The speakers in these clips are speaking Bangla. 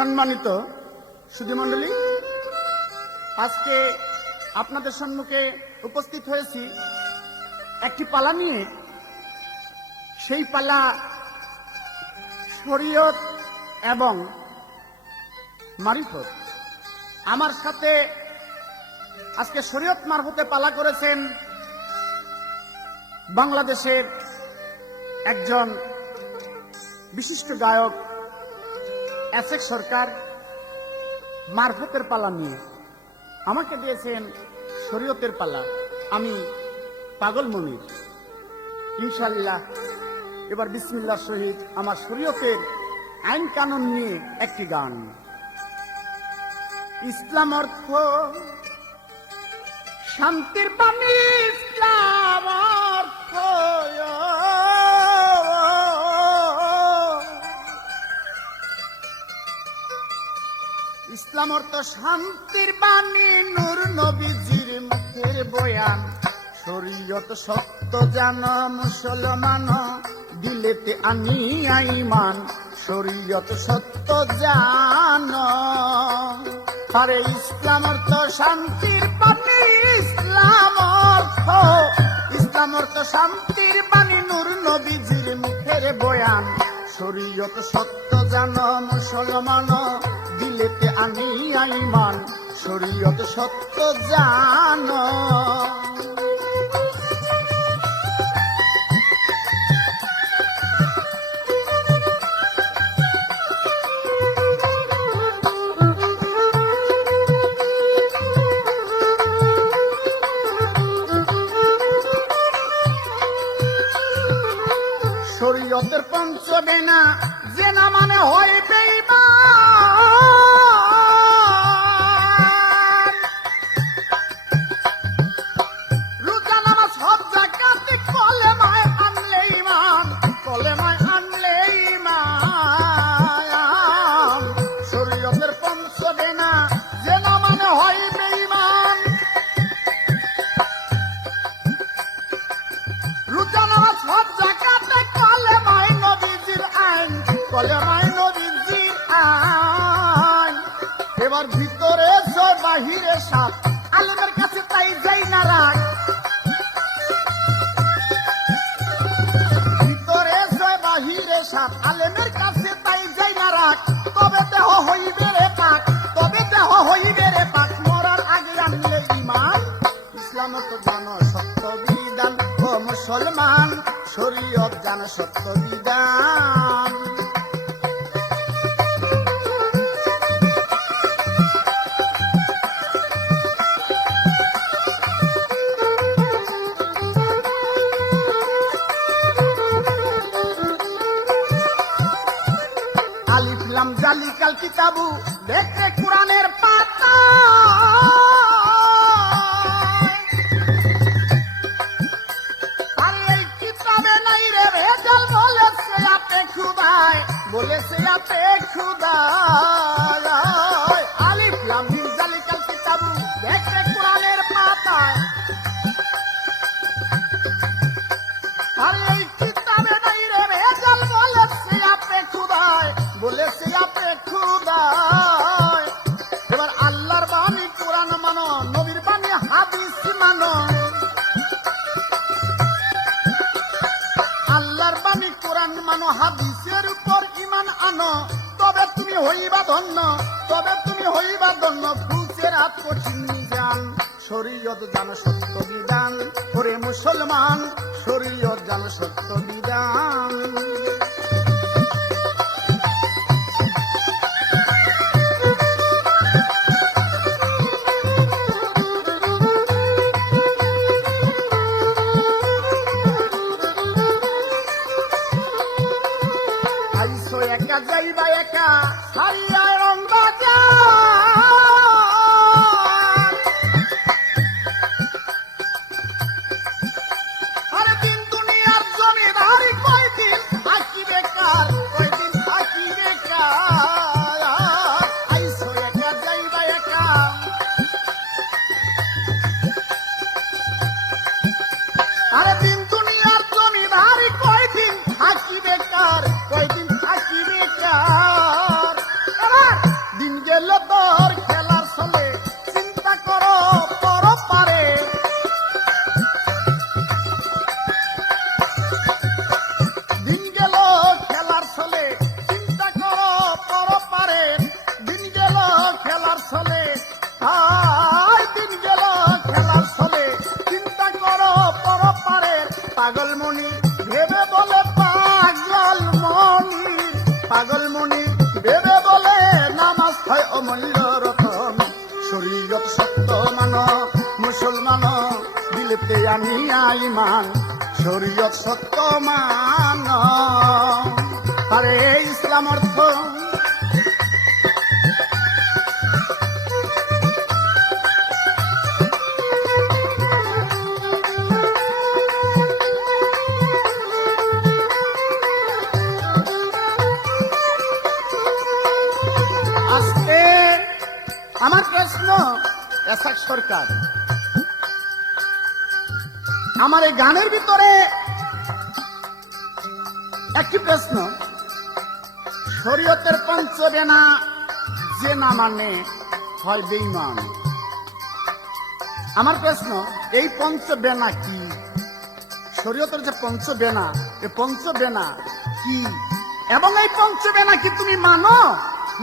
সম্মানিত সুধীমণ্ডলী, আজকে আপনাদের সম্মুখে উপস্থিত হয়েছি একটি পালা নিয়ে। সেই পালা শরীয়ত এবং মারিফত। আমার সাথে আজকে শরীয়ত মারফতে পালা করেছেন বাংলাদেশের একজন বিশিষ্ট গায়ক এসেক সরকার। মারফতের পালা নিয়ে আমাকে দিয়েছেন শরীয়তের পালা। আমি পাগল মনির। ইনশাআল্লাহ এবার বিসমিল্লাহর সহিত আমার শরীয়তের আইন কানুন নিয়ে একটি গান। ইসলাম অর্থ শান্তির বাণী, ইসলাম অর্থ ইসলাম অর্থ শান্তির বাণী, নূর নবীজির মুখের বয়ান। শরীয়ত সত্য জান মুসলমান, দিলেতে আনিয়া ঈমান। শরীয়ত সত্য জান, আরে ইসলাম অর্থ শান্তির বাণী, ইসলাম অর্থ শান্তির বাণী, নূর নবীজির মুখের বয়ান। শরীয়ত সত্য জান মুসলমান, দিলেতে আনিয়া ঈমান। শরীয়ত সত্য জান। শরীয়তের পঞ্চবেনা যে না মানে হয় বেঈমান। রোজা নামাজ হজ যাকাত কলেমায় আনলে ঈমান, কলেমায় আনলে ঈমান। শরীয়তের পঞ্চবেনা যে না মানে হয় বেঈমান। রোজা নামাজ হজ যাকাত কলেমায় নবীজির আইন, কলেমায় নবীজির আইন। এবার ভিতরে সব বাহিরে সাপ, আলেমের কাছে তাই যাই না রাখ। ভিতরে সব বাহিরে সাপ, আলেমের কাছে তাই যাই না রাখ। তবে দেহ হইবে রে পাক, তবে দেহ হইবে রে পাক। মরার আগে আনলে ঈমান। ইসলাম তো জানো সত্য বিধান, ও মুসলমান শরীয়ত জানো সত্য বিধান। আলিফ লাম জালিকাল কিতাবু, দেখে কোরআনের পাতা। বলেছে আপে খুদায়, আলিফ লাম মিম জালিকাল কিতাবু, দেখে কোরআনের পাতায়। আর এই কিতাবে নাই রে ভেজাল, বলেছে আপে খুদায়, বলেছে আপে খুদায়। এবার আল্লাহর বাণী কোরআন মানো, নবীর বাণী হাদিস মানো। আল্লাহর বাণী কোরআন মানো, হাদিসের উপর ঈমান আনো। তবে তুমি হইবা ধন্য, তবে তুমি হইবা ধন্য। খুঁজের হাত কঠিন মিজান। শরীয়ত জানো সত্য বিধান, ওরে মুসলমান শরীয়ত জানো সত্য বিধান। একা যাইবা একা হারিয়া রং বাজার। আরে দিন দুনিয়ার জমিদারি কয়দিন থাকি বেকার, কয়দিন থাকি বেকার। আইসো একা যাইবা একা। আরে দিন দুনিয়ার জমিদারি কয়দিন থাকি বেকার, কয়দিন থাকি বেকার। পাগলমণি ভেবে বলে পাগলমণি, পাগলমণি ভেবে বলে নামাজ হয় অমূল্য রতন। শরীয়ত সত্য মান মুসলমান, দিলেতে আনিয়া ইমান। শরীয়ত সত্য মান, আরে ইসলাম অর্থ আজকে আমার প্রশ্ন এসাক সরকার, আমার এই গানের ভিতরে একটি প্রশ্ন, শরীয়তের পঞ্চবেনা যে না মানে হয় বেঈমান। আমার প্রশ্ন, এই পঞ্চবেনা কি? শরীয়তের যে পঞ্চবেনা, এই পঞ্চবেনা কি এবং এই পঞ্চবেনা কি তুমি মানো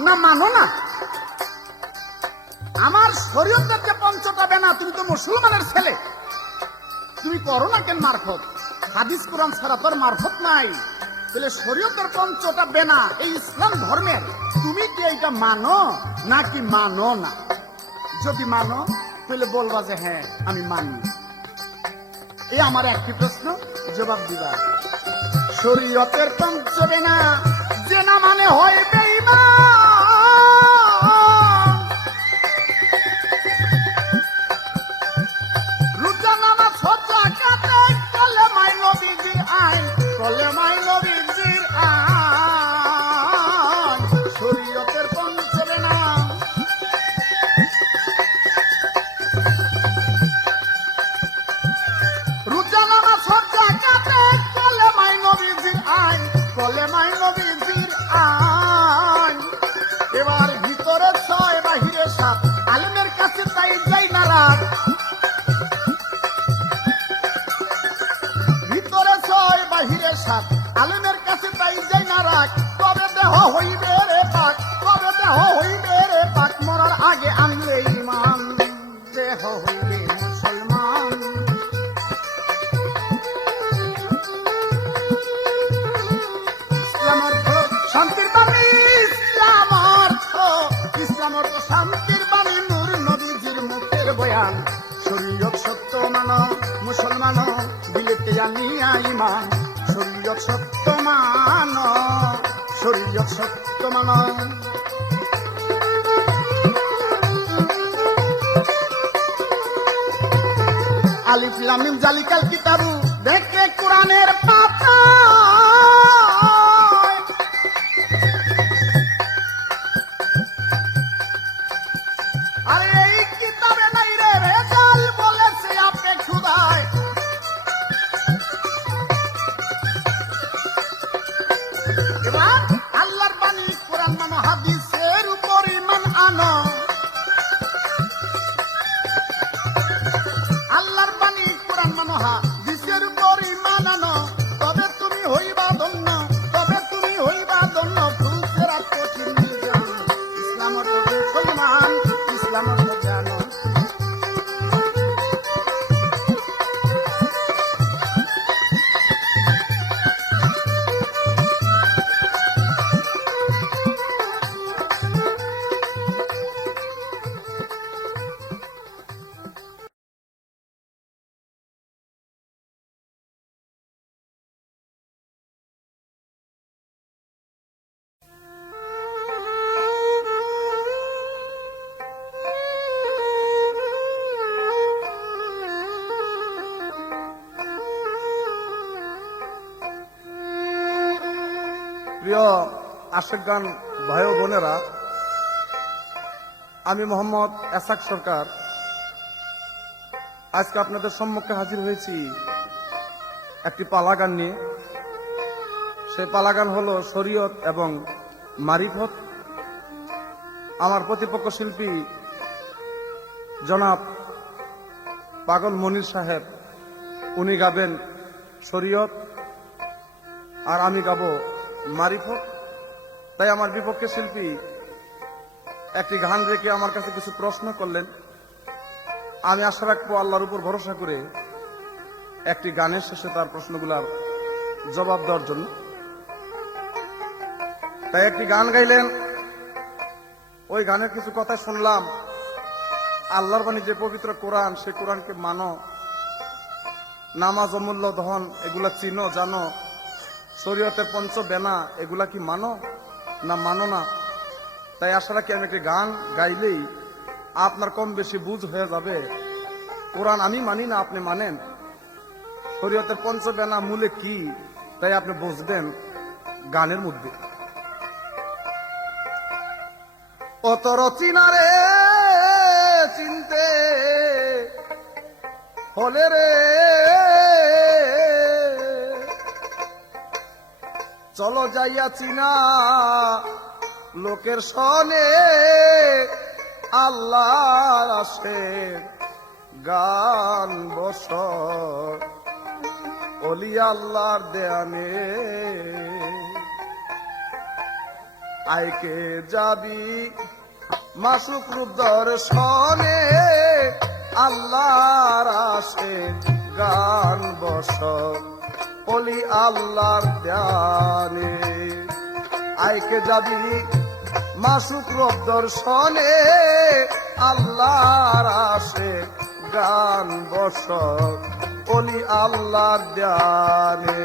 না মানো না? আমার শরীয়তের যে পঞ্চটা বেনা, তুমি তো মুসলমানের ছেলে, তুমি করো না কেন মারফত? হাদিস কোরআন ছাড়া তোর মারফত নাই। তাহলে শরীয়তের পঞ্চটা বেনা এই ইসলাম ধর্মের, তুমি কি এইটা মানো নাকি মানো না? যদি মানো তাহলে বলবা যে হ্যাঁ আমি মানি। এই আমার একটি প্রশ্ন, জবাব দিবা। শরীয়তের পঞ্চবেনা যে না মানে হয় বেঈমান। রোজা নামাজ হজ যাকাতে কলেমায়ে নবীজির আইন, কলেমায়ে নবীজির আইন। শরীয়তের পঞ্চবেনা রোজা নামাজ হজ যাকাতে কলেমায়ে নবীজির আইন, কলেমায়ে নবীজির আইন। এবার ভিতরে ছয় বাহিরে সাত, আলেমের কাছে তাই যাই না রাত। ভিতরে ছয় বাহিরে সাত, আলেমের কাছে তাই যাই না রাত। তবে দেহ হইবে রে পাক, তবে দেহ হইবে রে পাক। মরার আগে আনলে ইমান, দেহ হইবে মুসলমান। ইসলাম অর্থ শান্তির বাণী, ইসলাম অর্থ, ইসলাম অর্থ শান্তির বাণী, নূর নবীজির মুখের বয়ান। শরীয়ত সত্য মান মুসলমান, দিলেতে আনিয়া ইমান। শরীয়ত সত্য মান, শরীয়ত সত্য মান। আলিফ লাম মিম জালিকাল কিতাবু, দেখে কোরআনের পাতা। আরে এই কিতাবে নাই রে ভেজাল, বলেছে আপনি খুদায়। এবার আল্লাহর বাণী কোরআন মানো, হাদিসের উপর ঈমান আনো। আল্লাহর বাণী কোরআন মানো, হাদিসের উপর ঈমান আনো। তবে তুমি হইবা ধন্য, তবে তুমি হইবা ধন্য। ফুলসেরা কঠিন মিজান, ইসলাম অর্থ মুসলমান, ইসলাম অর্থ জানো। প্রিয় আশেকগান ভাই ও বোনেরা, আমি মোহাম্মদ এসাক সরকার আজকে আপনাদের সম্মুখে হাজির হয়েছি একটি পালাগান নিয়ে। সেই পালাগান হলো শরীয়ত এবং মারিফত। আমার প্রতিপক্ষ শিল্পী জনাব পাগল মনির সাহেব, উনি গাবেন শরীয়ত আর আমি গাবো মারিফত। তাই আমার বিপক্ষে শিল্পী একটি গান রেখে আমার কাছে কিছু প্রশ্ন করলেন। আমি আশা রাখবো আল্লাহর উপর ভরসা করে একটি গানের শেষে তার প্রশ্নগুলার জবাব দেওয়ার জন্য। তাই একটি গান গাইলেন, ওই গানের কিছু কথা শুনলাম। আল্লাহর বাণী যে পবিত্র কোরআন, সে কোরআনকে মানো, নামাজ অমূল্য দহন এগুলা চিনো জানো, শরীয়তের পঞ্চ বেনা এগুলা কি মানো না মানো না? তাই আশা রাখি আমি একটি গান গাইলেই আপনার কম বেশি বুঝ হয়ে যাবে। কোরআন আমি মানি না, আপনি মানেন। শরীয়তের পঞ্চ বেনা মূলে কি, তাই আপনি বুঝবেন গানের মধ্যে। অতর চিনারে চিনতে হলে রে চলো যাইয়া চিনা লোকের সনে, আল্লাহ আসে গান বসর অলি আল্লাহর দেয়ানে। আইকে যাবি মাসুক রূপ দর্শনে, আল্লাহর আসে গান বসর অলি আল্লাহর ধ্যানে। আইকে যাবি মাসুক রূপ দর্শনে, আল্লাহর আসে গান বসর অলি আল্লাহর ধ্যানে।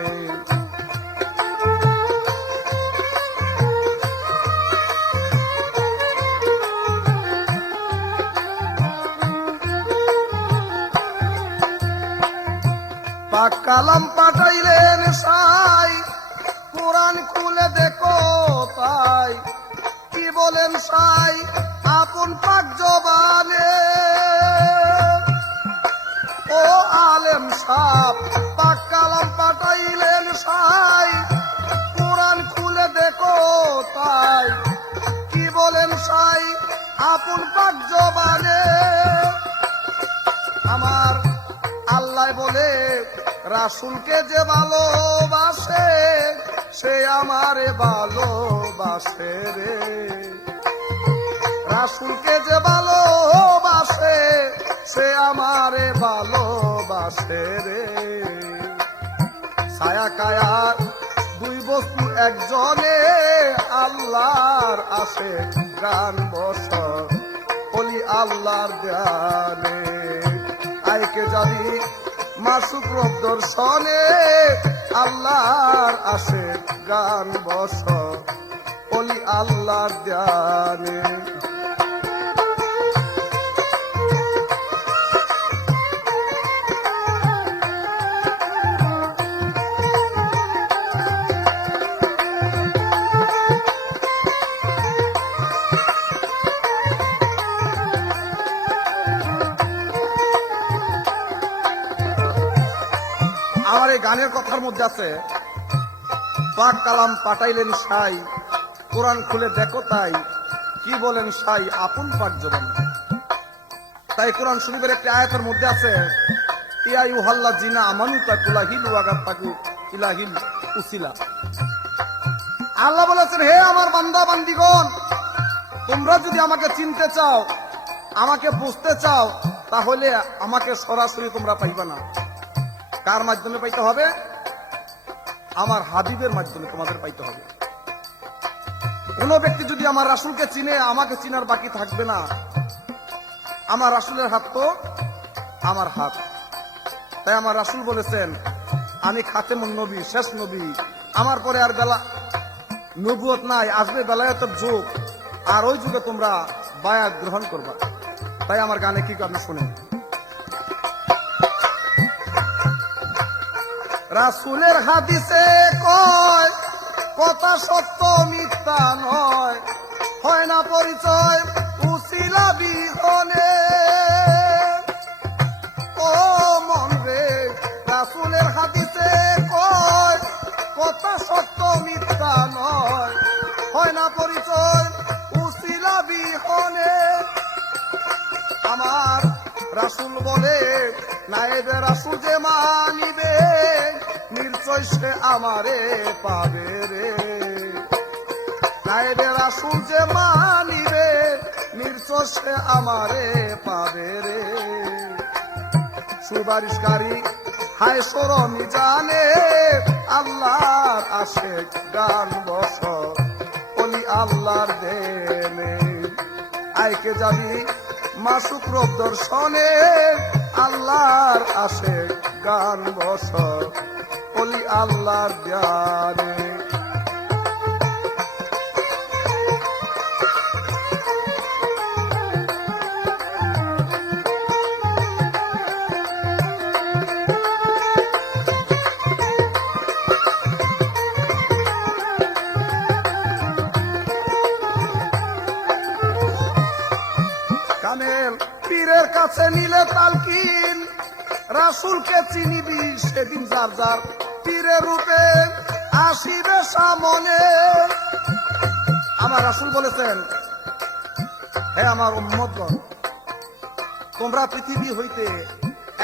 পাক কালাম পাঠাইলেন সাই, কোরআন খুলে দেখো তাই কি বলেন সাই আপন পাক জবানে। ও আলেম সাহ, পাক কালাম পাঠাইলেন সাই, কোরআন খুলে দেখো তাই কি বলেন সাই আপন পাক জবানে। আমার আল্লাহ বলে রাসূলকে যে ভালোবাসে, সে আমারে ভালোবাসে রে। রাসূলকে যে ভালোবাসে, সে আমারে ভালোবাসে রে। ছায়া কায়া দুই বস্তু একজনে, আল্লাহর আসে গান বসর অলি আল্লাহর ধ্যানে। আইকে যাবি মাসুক রূপ দর্শনে, আল্লাহর আসে গান বসর অলি আল্লাহর ধ্যানে। আমার এই গানের কথার মধ্যে আছে, পাক কালাম পাঠাইলেন সাই, কোরআন খুলে দেখো তাই কি বলেন সাই আপন পাক জবান। তাই কোরআন শরীফের একটি আয়াতের মধ্যে আছে, ইয়া আইয়ুহাল্লাযিনা আমানু তাকুল্লাহিল ওয়াগাত্তাকু ইলাহিল উসিলা। আল্লাহ বলেছেন, হে আমার বান্দা বান্দিগণ, তোমরা যদি আমাকে চিনতে চাও, আমাকে বুঝতে চাও, তাহলে আমাকে সরাসরি তোমরা পাইবা না। কার মাধ্যমে পাইতে হবে? আমার হাবিবের মাধ্যমে তোমাদের পাইতে হবে। কোন ব্যক্তি যদি আমার রাসূলকে চিনে, আমাকে চিনার বাকি থাকবে না। আমার রাসূলের হাত তো আমার হাত। তাই আমার রাসূল বলেছেন, আমি খাতেমুন নবী, শেষ নবী, আমার পরে আর বেলা নবুয়ত নাই, আসবে বেলায়েতের যুগ, আর ওই যুগে তোমরা বায়াত গ্রহণ করবা। তাই আমার গানে কি আপনি শুনেন, রাসূলের হাদিসে কয় কথা সত্য মিথ্যা নয়, হয় না পরিচয় উসিলা বিহনে। ও মন রে, রাসূলের হাদিসে কয় কথা সত্য মিথ্যা নয়, হয় না পরিচয় উসিলা বিহনে। আমার রাসূল বলে, নায়েবে রাসূল যে মানিবে, নিশ্চয় সে আমারে পাবে রে। নায়েবে রাসূল যে মানিবে, নিশ্চয় সে আমারে পাবে রে। সুপারিশকারী হায় সরমি জানে আল্লাহর আশেক গান বছর অলি আল্লাহর দেনে আইকে যাবি মাসুক রব দর্শনে আল্লাহর আশেক গান বছর অলি আল্লাহর জ্ঞানে কামেল পীরের কাছে নিলে তালকিন রাসূলকে চিনিবি সেদিন যার যার পীরের রূপে আসিবে সামনে আমার রাসূল বলেছেন হে আমার উম্মতগণ তোমরা পৃথিবী হইতে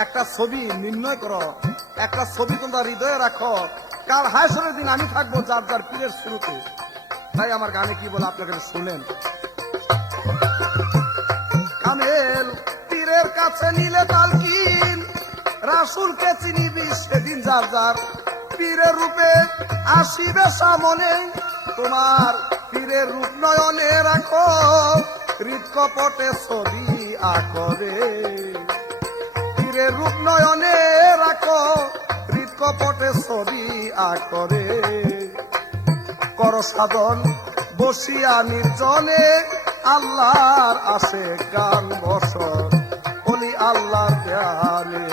একটা ছবি নির্ণয় করো একটা ছবি তোমরা হৃদয়ে রাখো কাল হাসরের দিন আমি থাকবো যার যার পীরের শুরুতে তাই আমার গানে কি বলে আপনাকে শুনেন কামেল পীরের কাছে নিলে তালকিন রাসূলকে চিনিবি সেদিন যার যার পীরের রূপে আসিবে সামনে তোমার পীরের রূপ নয়নে রাখো হৃদকপটে ছবি আঁকরে পীরের রূপ নয়নে রাখো হৃদকপটে ছবি আঁকরে কর সাধন বসিয়া নির্জনে আল্লাহর আসে গান বছর অলি আল্লাহর ধ্যানে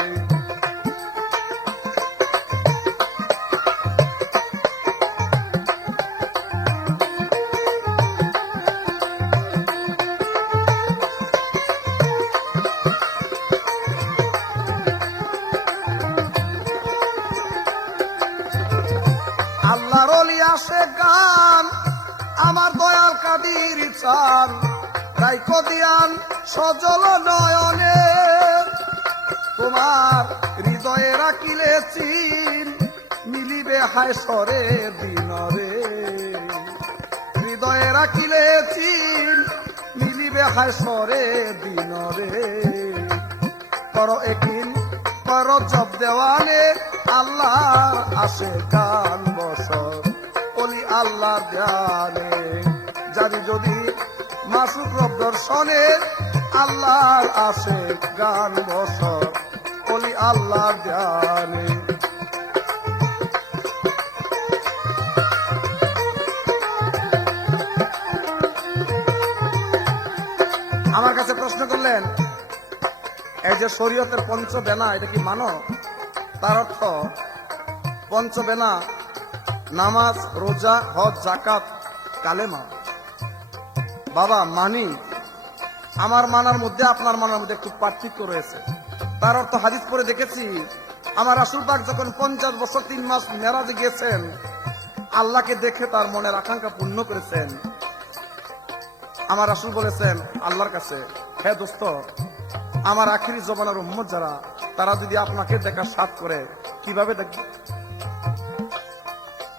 আল্লাহর অলি আসে গান আমার দয়াল কাদির চান রাইকো দিয়ান সজল নয়নে তোমার হৃদয়ে রাখিলে চিন মিলিবে হায়সরে দিনরে হৃদয়ে রাখিলে চিন মিলিবে হায়সরে দিনরে কর একিন কর জব দেওয়ানে আল্লাহর আসে গান বছর অলি আল্লাহর ধ্যানে জানি যদি মাসুক রব দর্শনে আল্লাহর আসে গান বছর অলি আল্লাহর ধ্যানে আমার কাছে প্রশ্ন করলেন এই যে শরীয়তের পঞ্চবেনা এটা কি মানো তার অর্থ পঞ্চবেনা নামাজ রোজা হজ জাকাত কালেমা বাবা মানি আমার মানার মধ্যে আপনার মানার মধ্যে একটু পার্থক্য রয়েছে তার অর্থ হাদিস পড়ে দেখেছি আমার রাসূল পাক যখন 50 বছর 3 মাস মেরাজে গিয়েছেন আল্লাহকে দেখে তার মনের আকাঙ্ক্ষা পূর্ণ করেছেন আমার রাসূল বলেছেন আল্লাহর কাছে হে দোস্ত আমার আখিরি জমানার উম্মত যারা তারা যদি আপনাকে দেখার সাথ করে কিভাবে দেখবে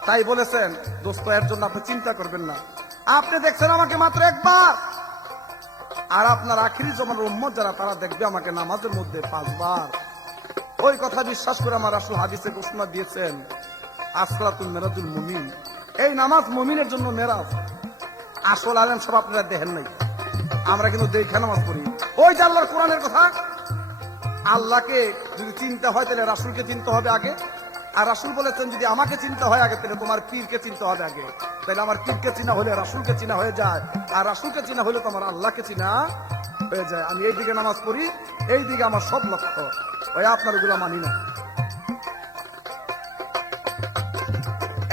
তাই বলেছেন দোস্ত এর জন্য আপনি চিন্তা করবেন না আপনি দেখছেন আমাকে মাত্র একবার আর আপনার আখিরি জমানার উম্মত যারা তারা দেখবে আমাকে নামাজের মধ্যে 5 বার ওই কথা বিশ্বাস করে আমার রাসূল হাদিসে ঘোষণা দিয়েছেন আসলাতুল মিরাজুল মুমিন এই নামাজ মুমিনের জন্য মেরাজ আসল আলেম সব আপনারা দেখেন নাই আমরা কিন্তু দেখে নামাজ পড়ি ওই যে আল্লাহর কোরআনের কথা আল্লাহকে যদি চিন্তা হয় তাহলে রাসূলকে চিনতে হবে আগে আর রাসূল বলেছেন যদি আমাকে চিন্তা হয় আগে তাহলে তোমার পীরকে চিনতে হবে আগে তাহলে আমার পীরকে চিনা হলে রাসূলকে চিনা হয়ে যায় আর রাসূলকে চিনা হলে তোমার আল্লাহকে চিনা হয়ে যায় আমি এই দিকে নামাজ পড়ি এই দিকে আমার সব লক্ষ্য ওই আপনার ওগুলা মানি না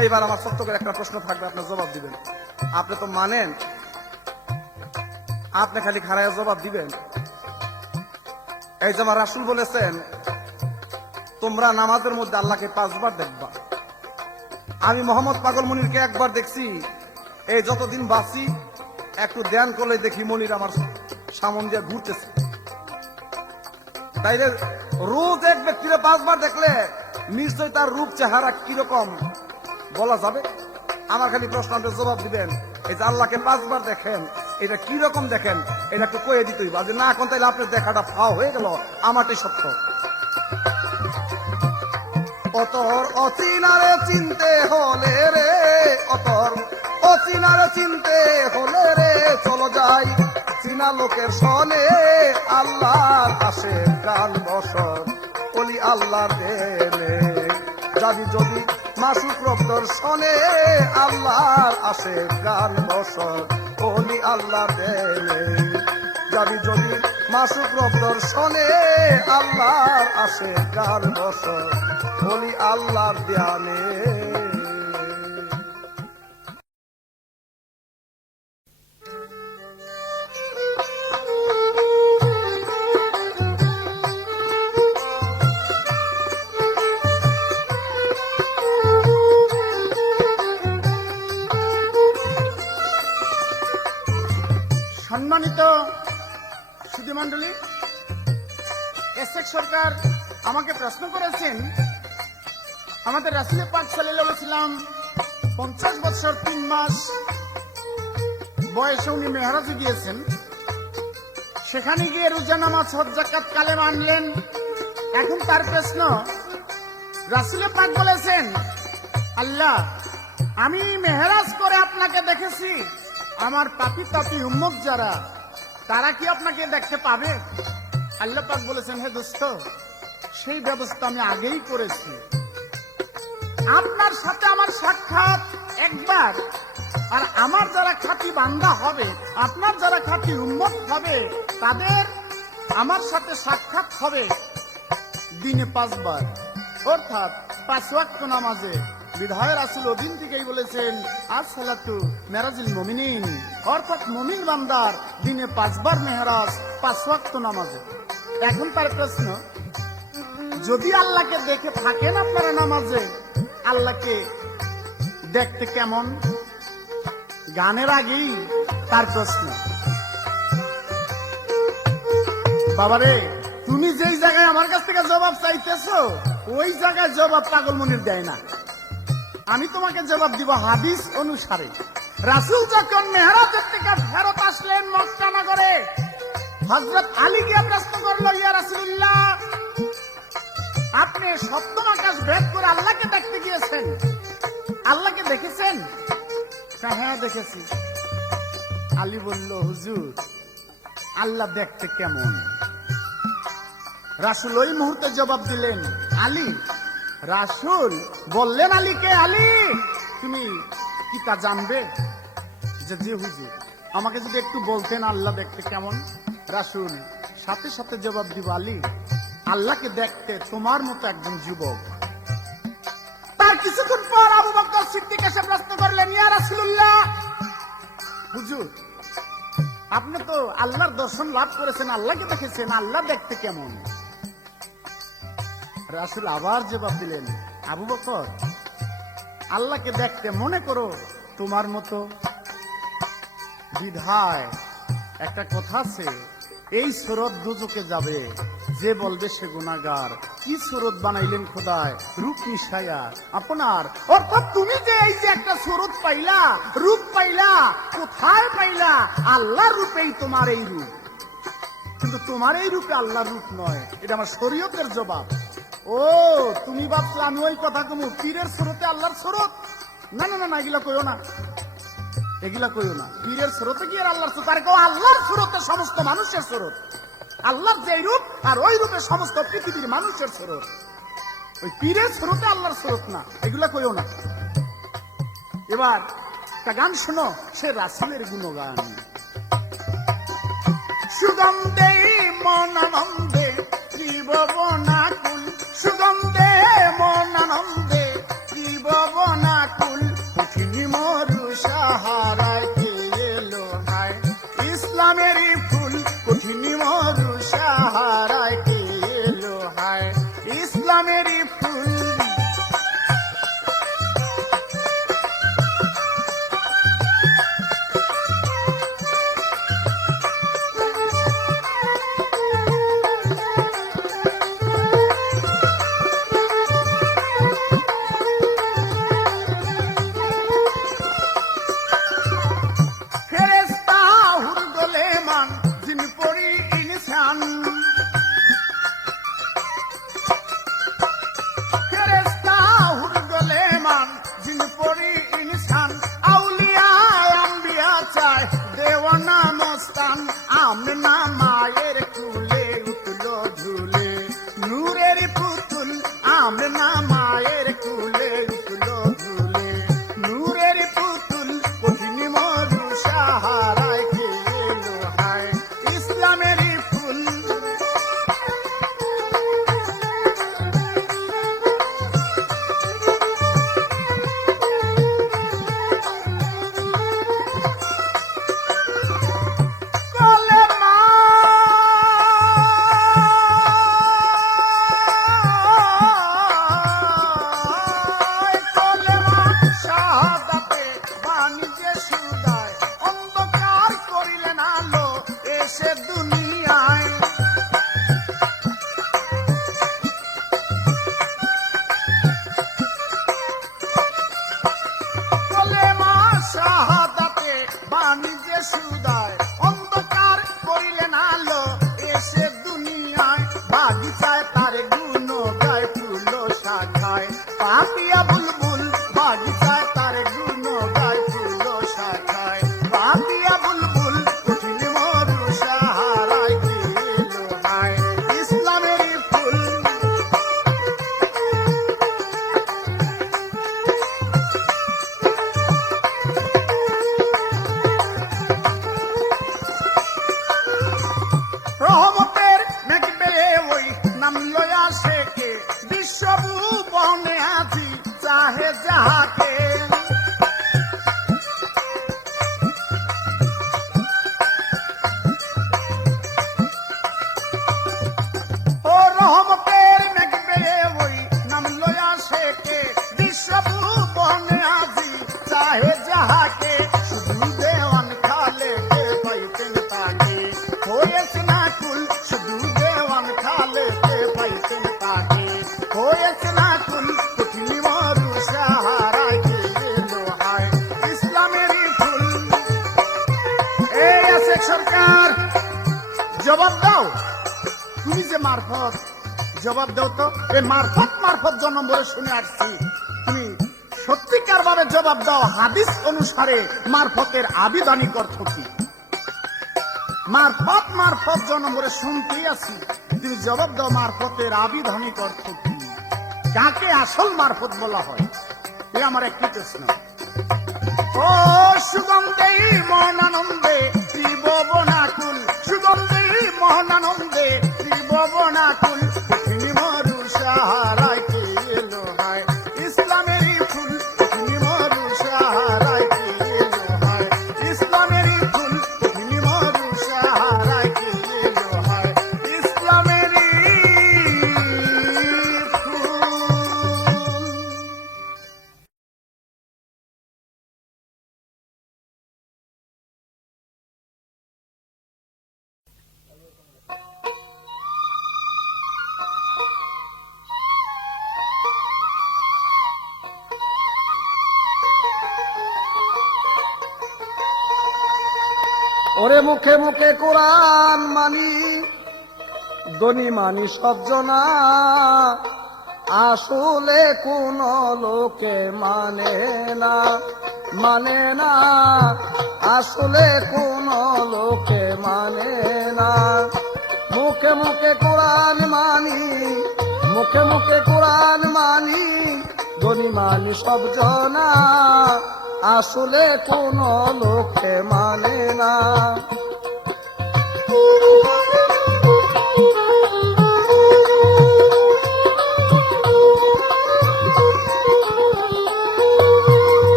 এইবার আমার ছোট্ট করে একটা প্রশ্ন থাকবে আপনার জবাব দিবেন আপনি তো মানেন আপনি খালি খাড়ায় জবাব দিবেন এই যে আমার রাসূল বলেছেন তোমরা নামাজের মধ্যে আল্লাহকে 5 বার দেখবা আমি মোহাম্মদ পাগল মনিরকে একবার দেখছি এই যতদিন বাঁচি একটু ধ্যান করলে দেখি মনির আমার সামন দিয়ে ঘুরতেছে তাইলে রোজ এক ব্যক্তিরে 5 বার দেখলে নিশ্চয়ই তার রূপ চেহারা কিরকম বলা যাবে আমার খালি প্রশ্ন আপনি জবাব দিবেন এই যে আল্লাহকে 5 বার দেখেন এটা কি রকম দেখেন এটা একটু কয়ে দিতেই বা না এখন তাইলে আপনার দেখাটা ফাও হয়ে গেল আমারটাই সত্য অতর অচিনারে চিনতে হলে রে, অতর অচিনারে চিনতে হলে রে, চলো যাই চিনা লোকের সনে, আল্লাহর আসে গান বসর অলি আল্লাহর দেনে, যাবি যদি মাসুক রব্দর সনে, আল্লাহর আসে গান বসর অলি আল্লাহর দেনে, যাবি যদি মাসুক রব্দর সনে, আল্লাহর আসে গান বসর অলি আল্লাহর ধ্যানে। সম্মানিত সুধীমণ্ডলী, এসেক সরকার আমাকে প্রশ্ন করেছেন, আমাদের রাসূল পাক সাল্লাল্লাহু আলাইহি ওয়াসাল্লাম 50 বছর 3 মাস বয়সে উনি মেহরাজে গিয়েছেন, সেখানে গিয়ে রোজা নামাজ হজ যাকাত কালেমা আনলেন। এখন তার প্রশ্ন, রাসূল পাক বলেছেন, আল্লাহ আমি মেহরাজ করে আপনাকে দেখেছি, আমার পাপী তাপী উম্মত যারা, তারা কি আপনাকে দেখতে পাবে? আল্লাহ পাক বলেছেন, হে দোস্ত, সেই ব্যবস্থা আমি আগেই করেছি। আপনার সাথে আমার সাক্ষাৎ একবার, আর আমার যারা খাঁটি বান্দা হবে, আপনার যারা খাঁটি উম্মত হবে, তাদের আমার সাথে সাক্ষাৎ হবে দিনে 5 বার, অর্থাৎ 5 ওয়াক্ত নামাজে। বিধায় রাসূল ওদিন থেকেই বলেছেন, as-সালাতু মেরাজুল মুমিনিন, অর্থাৎ মুমিন বান্দার দিনে 5 বার মেহরাজ 5 ওয়াক্ত নামাজে। এখন তার প্রশ্ন, যদি আল্লাহকে দেখে থাকেন আপনারা নামাজে, আল্লাহকে দেখতে কেমন? গানের আগেই তার প্রশ্ন। বাবারে, তুমি যেই জায়গায় আমার কাছ থেকে জবাব চাইতেছো, ওই জায়গায় জবাব পাগলমনির দেয় না। আমি তোমাকে জবাব দিব হাদিস অনুসারে। রাসূল যখন মেহরাজের থেকে ফেরত আসলেন মক্কা নগরে, হযরত আলীকে প্রশ্ন করলো, ইয়া রাসূলুল্লাহ, আপনি সপ্তম আকাশ ভেদ করে আল্লাহকে দেখতে গিয়েছেন, আল্লাহকে দেখেছেন? হ্যাঁ দেখেছি। আলী বলল, হুজুর আল্লাহ দেখতে কেমন? রাসূল ওই মুহূর্তে জবাব দিলেন, আলী। রাসূল বললেন আলীকে, আলী তুমি কি তা জানবে? যে জি হুজুর, আমাকে যদি একটু বলতেন আল্লাহ দেখতে কেমন। রাসূল সাথে সাথে জবাব দিব, আলী আল্লাহকে দেখতে তোমার মতো একজন যুবক। তার কিছুক্ষণ পর আবু বকর সিদ্দিক এসে প্রশ্ন করলেন, ইয়া রাসূলুল্লাহ, হুজুর আপনি তো আল্লাহর দর্শন লাভ করেছেন, আল্লাহকে দেখেছেন, আল্লাহ দেখতে কেমন? রাসূল আবার জবাব দিলেন, আবু বকর আল্লাহকে দেখতে মনে করো তোমার মতো। বিধায় একটা কথা আছে, এই সুরত দুজকে যাবে যে বলবে সে গুনাহগার। কি সুরত বানাইলেন খোদায়, রূপ মিশায়া আপনার। অর্থাৎ তুমি যে এই যে একটা সুরত পাইলা, রূপ পাইলা, কোথায় পাইলা? আল্লাহর রূপেই তোমার এই রূপ, কিন্তু তোমার এই রূপে আল্লাহর রূপ নয়। এটা আমার শরীয়তের জবাব। ও তুমি ভাবছো আমি ওই কথা কমু পীরের সুরতে আল্লাহর সুরত? না না না, এগুলা কইও না, এগুলা কইও না। পীরের সুরতে কি আর আল্লাহর সুরত? আর কেউ আল্লাহর সুরতে সমস্ত মানুষের সুরত। আল্লাহর যে রূপ আর ওই রূপে সমস্ত পৃথিবীর মানুষের সুরত। ওই পীরের সুরতে আল্লাহর সুরত না, এগুলা কইও না। এবার একটা গান শোনো, সে রাসূলের গুণগান। সুগন্ধে মন আনন্দে ত্রিভুবনাকুল, সুগন্ধে মন আনন্দে ত্রিভুবনাকুল, পৃথিবী মরু সাহারায় কে এলো হায়, ইসলামেরই ফুল পৃথিবী মরু সাহারায় কে এলো হায়, ইসলামেরই ফুল। শাহাদাতে বাণিজ্যে সুদায় অন্ধকার করিলেন আলো এসে দুনিয়ায় বাগিচায় তার গুণ গায় ফুল শাখায় পাপিয়া বুলবুল বাগিচায় তার গুণ গায় ফুল শাখায় পাপিয়া বুলবুল উঠিল মরু সাহারায় গেল হায় ইসলামের ফুল রহমতের মেঘ বেয়ে ওই নাম লয়া শেখে বিশ্বভুবনে আজি চাহে যাহাকে ও রহমতের মেঘ বেয়ে ওই নাম লয়া শেখে বিশ্বভুবনে আজি চাহে যাহাকে শুধু দেওয়ান খালে কে পাইতেন তাকে হয়েছে না কুল শুধু দেওয়ান খালে কে পাইতেন তাকে হয়েছে না কুল কুঠিল মরু সাহারায় গেল হায় ইসলামের ফুল। এই আছে সরকার জবাব দাও তুমি যে মারফত জবাব দাও তো এই মারফত জন্ম বলে শুনে আসছি তুমি সত্যিকার ভাবে জবাব দাও হাদিস অনুসারে মারফতের আবিধানিক অর্থ কি মারফত জন্ম বলে শুনতেই আছি তুমি জবাব দাও মারফতের আবিধানিক অর্থ কি কাকে আসল মারফত বলা হয় এ আমার একটি প্রশ্ন ও সুগন্ধে মহানন্দে ত্রিভুবনাকুল সুগন্ধে মহানন্দে ত্রিভুবনাকুল তিনি মরু সাহারায় গেল হায় ইসলামের ফুল তিনি মরু সাহারায় গেল হায় ইসলামের ফুল তিনি মরু সাহারায় গেল হায় ইসলামের ফুল। ওরে মুখে মুখে কোরআন মানি ধনী মানি সজ্জনা আসলে কোন লোকে মানে না আসলে কোন লোকে মানে না মুখে মুখে কোরআন মানি মুখে মুখে কোরআন মানি ধনী মানি সজ্জনা আসলে কোন লোকে মানে না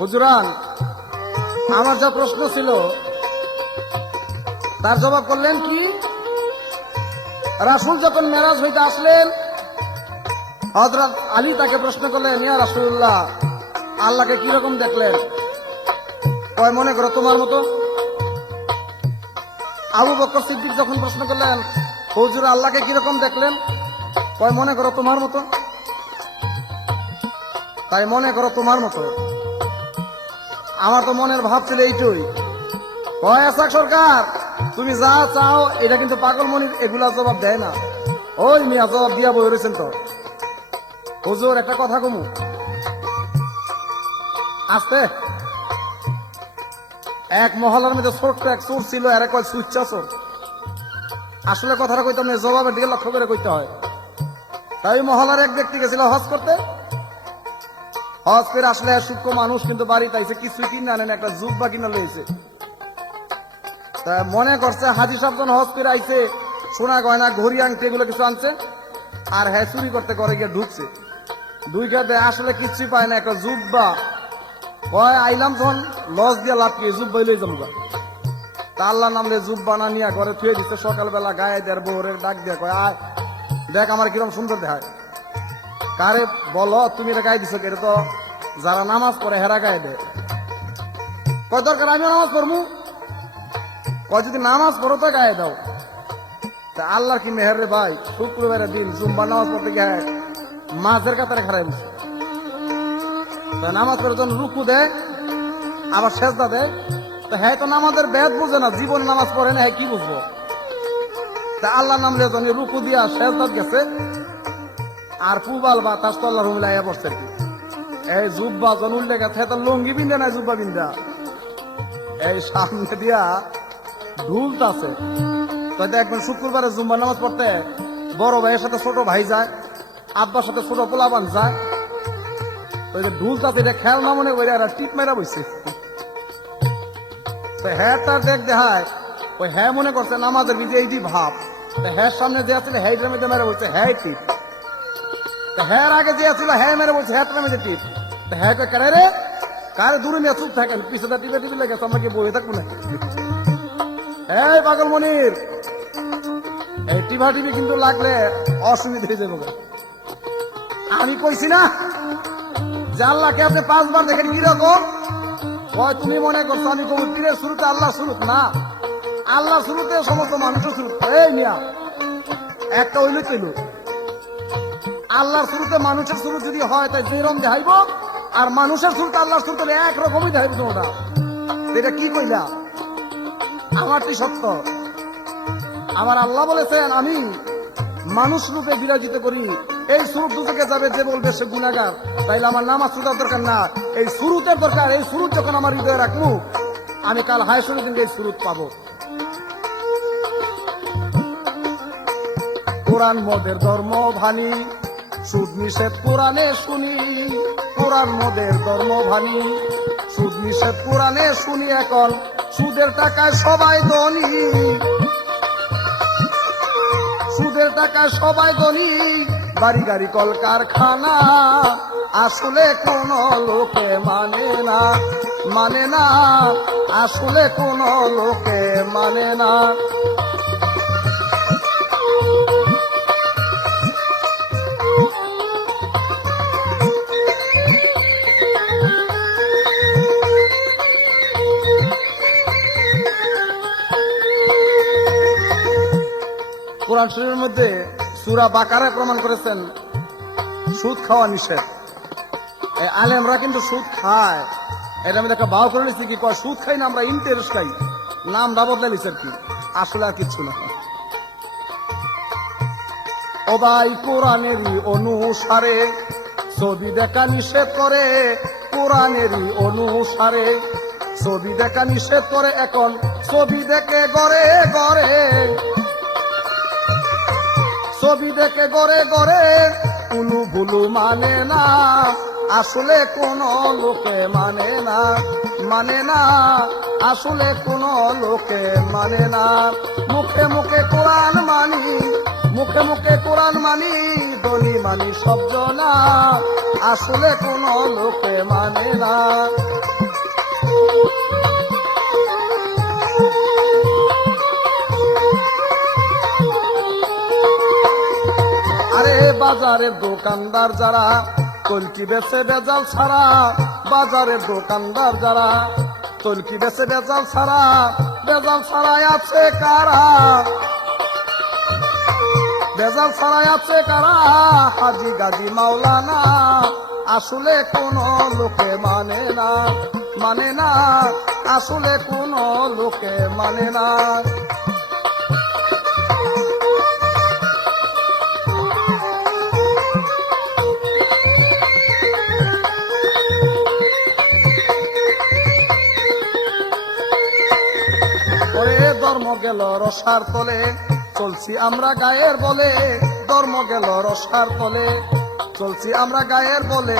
হুজুরান আমার যা প্রশ্ন ছিল তার জবাব করলেন কি রাসূল যখন মেরাজ হইতে আসলেন হযরত আলী তাকে প্রশ্ন করলেন ইয়া রাসূলুল্লাহ আল্লাহকে কিরকম দেখলেন কয় মনে করো তোমার মতো আবু বকর সিদ্দিক যখন প্রশ্ন করলেন হুজুর আল্লাহকে কিরকম দেখলেন কয় মনে করো তোমার মতো তাই মনে করো তোমার মতো আমার তো মনের ভাব ছিল এইটুই কয় আসাক সরকার তুমি যা চাও এটা কিন্তু পাগল মনির এগুলা জবাব দেয় না ওই মিয়া জবাব দিয়া বই রয়েছেন তো হুজুর একটা কথা কমু আস্তে এক মহলার মধ্যে ছোট্ট এক চোর ছিল এরা কয় সুচ্চা চোর আসলে কথাটা কইতে হবে জবাবের দিকে লক্ষ্য করে কইতে হয় তাই মহলার এক ব্যক্তি গেছিল হজ করতে হজ করে আসলে সূক্ষ্ম মানুষ কিন্তু বাড়িতে আইছে কিছুই কিনে আনেন একটা জুব্বা কিনা লইছে তা মনে করছে হাজি সাহেব যখন হজ করে আইছে সোনা গয়না ঘড়ি আংটি এগুলো কিছু আনছে আর হ্যাঁ চুরি করতে করে গিয়ে ঢুকছে দুই খাতে আসলে কিচ্ছুই পায় না একটা জুব্বা কয় আইলাম যখন লস দিয়ে লাভ কি জুব্বাই লই যাবো তা আল্লাহ নামলে জুব্বা না নিয়ে ঘরে থুয়ে দিচ্ছে সকালবেলা গায়ে দেয় বউরের ডাক দিয়ে কয় আয় দেখ আমার কিরম সুন্দর দেখায় কারে বলো তুমি এটা গায়ে দিছো এটা তো যারা নামাজ পড়ে হেরা গায়ে দেয় কয় দরকার আমিও নামাজ পড়বো কয় যদি নামাজ পড়ো তো গায়ে দাও তা আল্লাহর কি মেহের রে ভাই শুক্রবারের দিন জুম্বার নামাজ পড়তে গিয়ে মাঝের কাতারে খারাপ তো নামাজ পড়ে যখন রুকু দেয় আবার সেজদা দেয়, তো হ্যাঁ তো নামাজের বেদ বুঝে না, জীবন নামাজ পড়ে না, হ্যাঁ কি বুঝবো? তা আল্লাহ নাম লিয়ে যখন রুকু দিয়া সেজদাত গেছে আর পুবাল বা তাস তো আল্লাহ রুমিলা আয়া পড়ছে কি এই জুব্বা জন উল্টে গেছে, তো লঙ্গি বিন্দা নাই জুব্বা বিন্দা, এই সামনে দিয়া ঢুলতাছে। তো দেখবেন শুক্রবারে জুম্বার নামাজ পড়তে বড় ভাইয়ের সাথে ছোট ভাই যায়, আব্বার সাথে ছোট পোলাবান যায়, ওই যে ঢুলতাছে এটা খেয়াল না মনে করে আর টিপ মেরা বইছে। তো হ্যাঁ তার দেখায় ওই হ্যাঁ মনে করছে নামাজের বিধি এইটি ভাব, হ্যাঁ সামনে যে আছিল হ্যাঁ মেরে মেরে বলছে হ্যাঁ টিপ, হ্যাঁ আগে যে আছিল হ্যাঁ মেরে বলছে হ্যাঁ মেরে টিপ, হ্যাঁ কে কারে রে কারে দূরে নিয়ে চুপ থাকেন, পিছনে টিপে টিপে লেগেছে, আমরা কি বয়ে থাকবো না? এই পাগল মনির, এই টিভা টিভি কিন্তু লাগলে অসুবিধা হয়ে যাবে। আমি কইছি না যে আল্লাহকে আপনি 5 বার দেখেন কিরকম, হয় তুমি মনে করছো আমি কবি পীরের শুরুতে আল্লাহ শুরু না, আল্লাহ শুরুতে সমস্ত মানুষের শুরু। এই মিয়া একটা হইল তৈল আল্লাহর শুরুতে মানুষের শুরু যদি হয় তাই যেরকম দেখাইব, আর মানুষের শুরুতে আল্লাহর শুরুতে একরকমই দেখাইব। তোমরা এটা কি কইলা? আমারটি সত্য। আমার আল্লাহ বলেছেন আমি মানুষ রূপে বিরাজিত করি, এই সুরুত দুজকে যাবে যে বলবে সে গুনাহগার, তাইলে আমার নামাজ সুদার দরকার না, এই সুরুতের দরকার। এই সুরুত যখন আমার হৃদয়ে রাখবো আমি কাল হায়সরের দিন এই সুরুত পাবো। কোরআন মদের ধর্ম ভানি, সুদ নিষেধ কোরআনে শুনি, কোরআন মদের ধর্ম ভানি, সুদ নিষেধ কোরআনে শুনি, এখন সুদের টাকায় সবাই ধনী, সুদের টাকায় সবাই ধনী, বাড়ি গাড়ি কল কারখানা, আসলে কোন লোকে মানে না, মানে না, আসলে কোন লোকে মানে না। কোরআন শরীফের মধ্যে সূরা বাকারায় প্রমাণ করেছেন সুদ খাওয়া নিষেধ। এই আলেমরা কিন্তু সুদ খায়, এটা আমি একটা ভাও করে নিচ্ছি কি কয় সুদ খাই না আমরা ইন্টারেস্ট খাই, নামটা বদলে নিচ্ছে আর কি, আসলে আর কিচ্ছু না। ও ভাই কোরআনেরই অনুসারে ছবি দেখা নিষেধ করে, কোরআনেরই অনুসারে ছবি দেখা নিষেধ করে, এখন ছবি দেখে গড়ে গড়ে, ছবি দেখে গড়ে গড়ে উলু ভুলু মানে না, আসলে কোন লোকে মানে না, মানে না, আসলে কোন লোকে মানে না। মুখে মুখে কোরআন মানি, মুখে মুখে কোরআন মানি, দলি মানি শব্দ না, আসলে কোন লোকে মানে না। আরে বাজারের দোকানদার যারা তলকি বেচে বেজাল ছাড়া, বাজারের দোকানদার যারা তলকি বেচে বেজাল ছাড়া, বেজাল ছাড়াই আছে কারা, বেজাল ছাড়াই আছে কারা, হাজি গাজি মাওলানা, আসলে কোন লোকে মানে না, মানে না, আসলে কোন লোকে মানে না। ধর্ম গেল রসার তলে চলছি আমরা গায়ের বলে, ধর্ম গেল রসার তলে চলছি আমরা গায়ের বলে,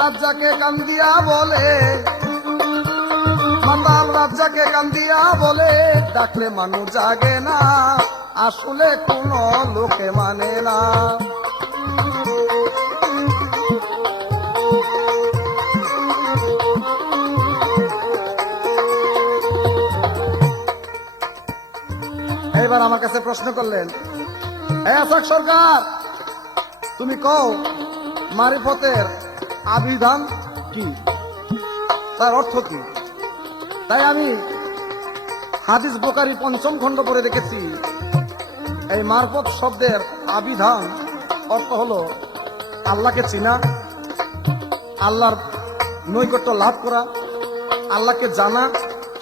রাজ্জাকে কান্দিয়া বলে, মাতাল রাজ্জাকে কান্দিয়া বলে, ডাকলে মানুষ জাগে না, আসলে কোন লোকে মানে না। এবার আমার কাছে প্রশ্ন করলেন, আসাক সরকার তুমি কও মারিফতের আবিধান কি, তার অর্থ কি? তাই আমি হাদিস বুখারী ৫ম খণ্ড পড়ে দেখেছি এই মারফত শব্দের আবিধান অর্থ হলো আল্লাহকে চিনা, আল্লাহর নৈকট্য লাভ করা, আল্লাহকে জানা,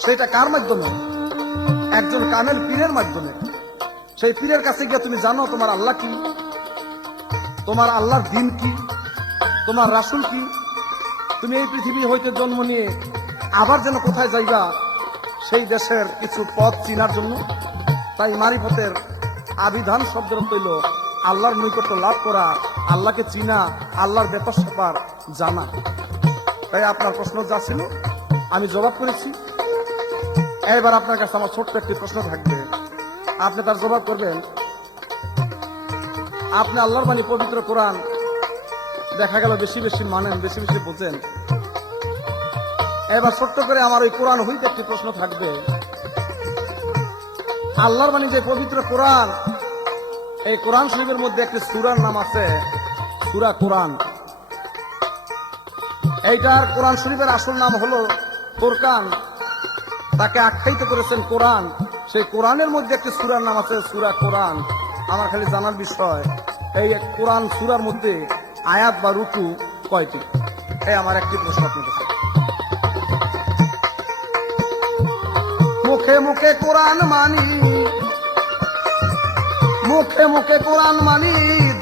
সেটা কার মাধ্যমে? একজন কামেল পীরের মাধ্যমে। সেই পীরের কাছে গিয়ে তুমি জানো তোমার আল্লাহ কি, তোমার আল্লাহর দিন কি, তোমার রাসূল কি। তুমি এই পৃথিবী হইতে জন্ম নিয়ে আবার যেন কোথায় যাইবা, সেই দেশের কিছু পথ চিনার জন্য। তাই মারিফতের আবিধান শব্দের অর্থ হইল আল্লাহর নৈকট্য লাভ করা, আল্লাহকে চিনা, আল্লাহর ব্যাপার স্যাপার জানা। তাই আপনার প্রশ্ন যা ছিল আমি জবাব করেছি। এবার আপনার কাছে আমার ছোট্ট একটি প্রশ্ন থাকবে, আপনি তার জবাব করবেন। আপনি আল্লাহর বাণী পবিত্র কোরআন দেখা গেল বেশি বেশি মানেন, বেশি বেশি বোঝেন। এবার ছোট্ট করে আমার ওই কোরআন হইতে একটি প্রশ্ন থাকবে। আল্লাহর বাণী যে পবিত্র কোরআন, এই কোরআন শরীফের মধ্যে একটি সূরার নাম আছে সূরা কোরআন। এইটার কোরআন শরীফের আসল নাম হলো ফুরকান, তাকে আখ্যায়িত করেছেন কোরআন। সেই কোরআনের মধ্যে একটি সূরার নাম আছে সূরা কোরআন। আমার খালি জানার বিষয়, এই কোরআন সূরার মধ্যে আয়াত বা রুকু কয়টি? এই আমার একটি প্রশ্ন আপনাদের কাছে। মুখে মুখে কোরআন মানি, মুখে মুখে কোরআন মানি,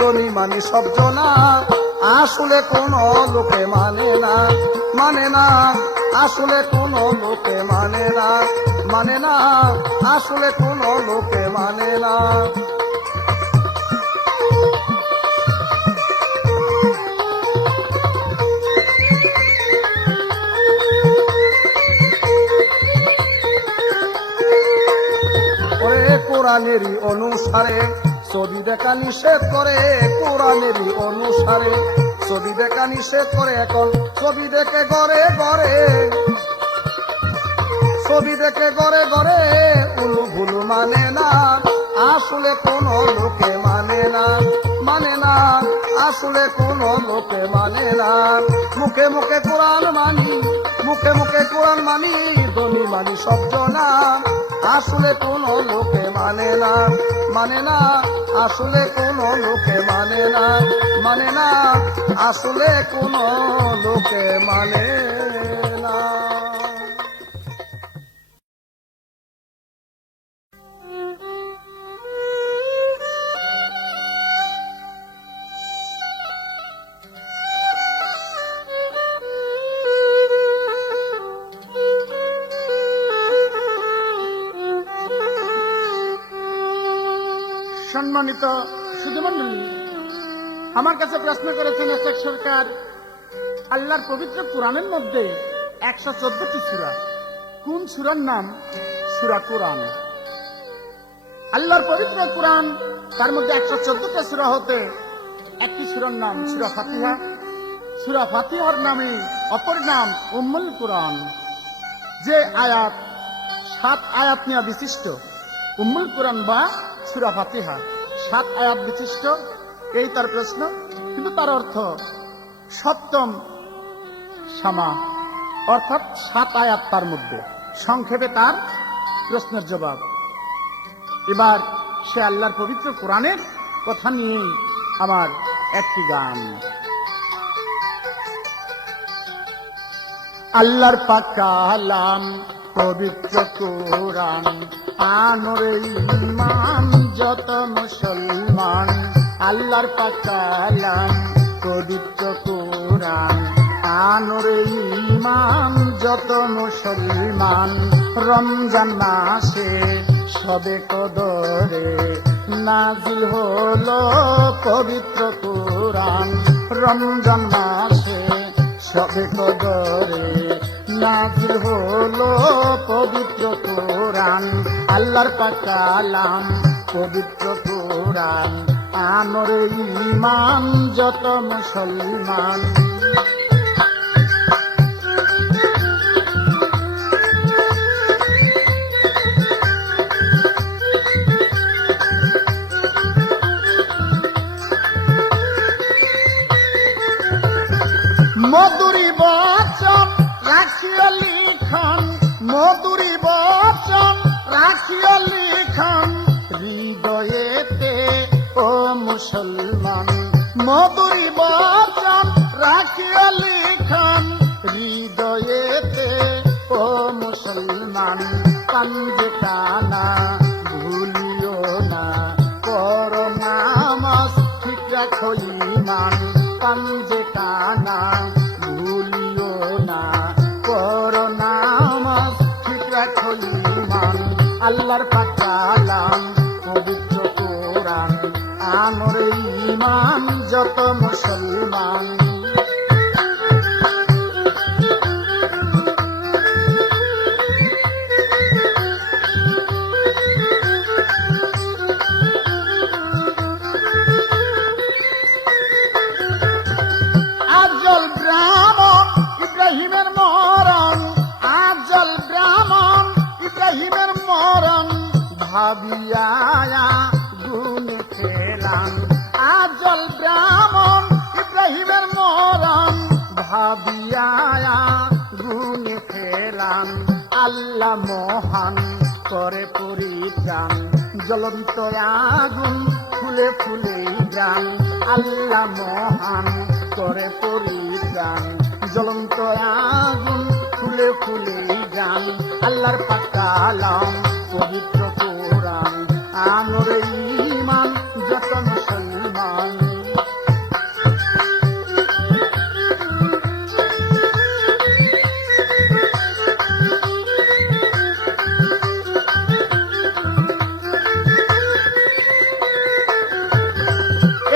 দনি মানি সব জনা, আসলে কোন লোকে মানে না, মানে না, আসলে কোন লোকে মানে না, মানে না, আসলে কোন লোকে মানে না। কোরআনেরই অনুসারে ছবি দেখা নিষেধ করে, কোরআনেরই অনুসারে ছবি দেখা নিষেধ করে। এখন ছবি দেখে ঘরে ঘরে, ছবি দেখে ঘরে ঘরে, উলু ভুলু মানে না, আসলে কোন লোকে মানে না, মানে না, আসলে কোন লোকে মানে না। মুখে মুখে কোরআন মানি, মুখে মুখে কোরআন মানি, দনি মানি সব জনা, আসলে কোন লোকে মানে না, মানে না, আসলে কোন লোকে মানে না, মানে না, আসলে কোন লোকে মানে না। সম্মানিত সুধীমণ্ডলী, আমার কাছে প্রশ্ন করেছেন এসএক সরকার, আল্লাহর পবিত্র কোরআনের মধ্যে 114টি সূরা, কোন সূরার নাম সূরা কোরআন? আল্লাহর পবিত্র কোরআন, তার মধ্যে 114টা সূরা হতে একটি সূরার নাম সূরা ফাতিহা। সূরা ফাতিহার নামে অপর নাম উম্মুল কোরআন। যে আয়াত 7 আয়াত নিয়ে বিশিষ্ট উম্মুল কোরআন বা সূরা ফাতিহা 7 আয়াত বিশিষ্ট, এই তার প্রশ্ন। কিন্তু তার অর্থ সপ্তম সামা, অর্থাৎ 7 আয়াত তার মধ্যে। সংক্ষেপে তার প্রশ্নের জবাব। এবার সে আল্লাহর পবিত্র কোরআনের কথা নিয়েই আমার একটি গান। আল্লাহর পাক কালাম পবিত্র কোরআন, আনরে ঈমান যত মুসলমান। আল্লাহর পাক কালাম পবিত্র কোরআন, আনরে ঈমান যত মুসলমান। রমজান মাসে সবে কদরে নাজিল হলো পবিত্র কোরআন। রমজান মাসে সবে কদরে নাজিল হলো পবিত্র কোরআন। আল্লাহর পাক কালাম পবিত্র কোরআন, আনরে ঈমান যত মুসলমান। মধুরী বচন রাখিও লিখন, মধুরী বচন রাখিও লিখন, হৃদয়েতে ও মুসলমান। মধুরী বচন রাখিও লিখন, পাঞ্জে টানা ভুলিও না করো নামাজ ঠিক রাখো ঈমান পাঞ্জে টানা ভুলিও না করো নামাজ ঠিক রাখো ঈমান আল্লাহর পাক কালাম পবিত্র কোরআন আমার ঈমান যত মুসলমান আজল ব্রাহ্মণ ইব্রাহিমের মরণ আজল ব্রাহ্মণ ইব্রাহিমের মরণ ভাবিয়া গুণ খেলাম আজল ব্রাহ্মণ ইব্রাহিমের মরণ ভাবিয়া গুণ খেলাম আল্লাহ মহান করে পরিত্রাণ জ্বলন্ত আগুন ফুলে ফুলে গান আল্লাহ মহান করে পরিত্রাণ জ্বলন্ত আগুন ফুলে ফুলে গান আল্লাহর পাক কালাম পবিত্র কোরআন আমার ঈমান যত মুসলমান